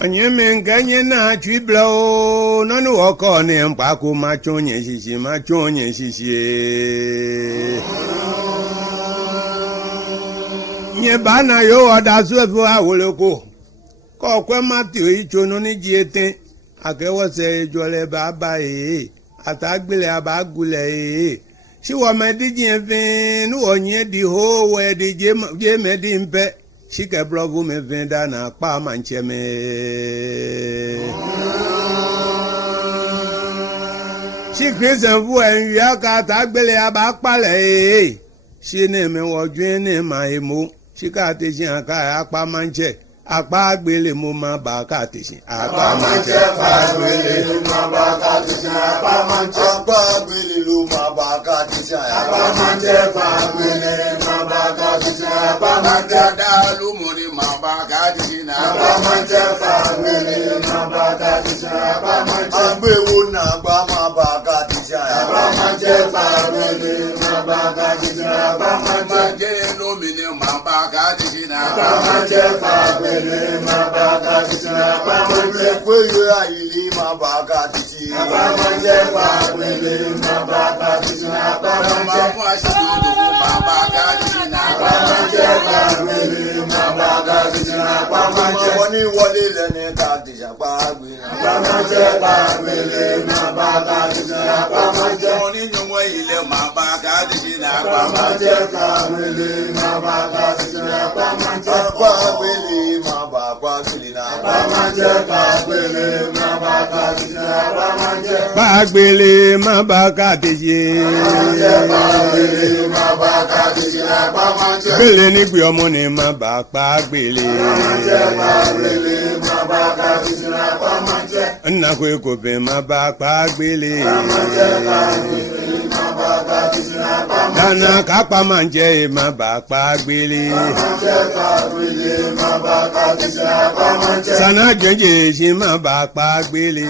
Anyeme nganye na chibla o nanu oko ne mpako machonye shishi nye bana yo adasu efu awoloko ko kwe Matthew ichono ni jiete akewo se jole baba atagbele abagule si wo mediji evin nu onye di ho we di je medi mpe shike blovu me venda na pa mancheme si Christian fu en ya ka tagbele abapale si ne me woju ne ma emu shika te jin aka apa manche apa gbele mo ma ba ka te sin apa manche pa gbele ma ba ka te sin apa manche pa gbele lu ma ba ka te sin apa manche pa gbele ma ba ka te sin apa manche da lu mo ni ma ba ka te sin apa manche pa gbele ma ba ka te sin apa manche agbe wo na gba ma ba ka te sin apa manche pa gbele ma ba ka te sin apa manche je no mi ni ma ba ka te sin apa manche pa Mabaka tisina pamanje kweyo ayili mabaka tisi pamanje pamele mabaka tisina pamanje mabaka tisina pamanje pamele mabaka tisina pamanje woni wole lene ka tisa pagbe pamanje pamele mabaka tisina pamanje woni nyomo ile mabaka tisina pamanje pamele mabaka tisina pamanje pamele mabaka Bagbele mabaka teje Gbele ni gbe ọmọ ni mabaka gbele Nna ko ko be mabaka gbele Dana kapa manje mabaka gbele Sana jenje shi mabaka gbele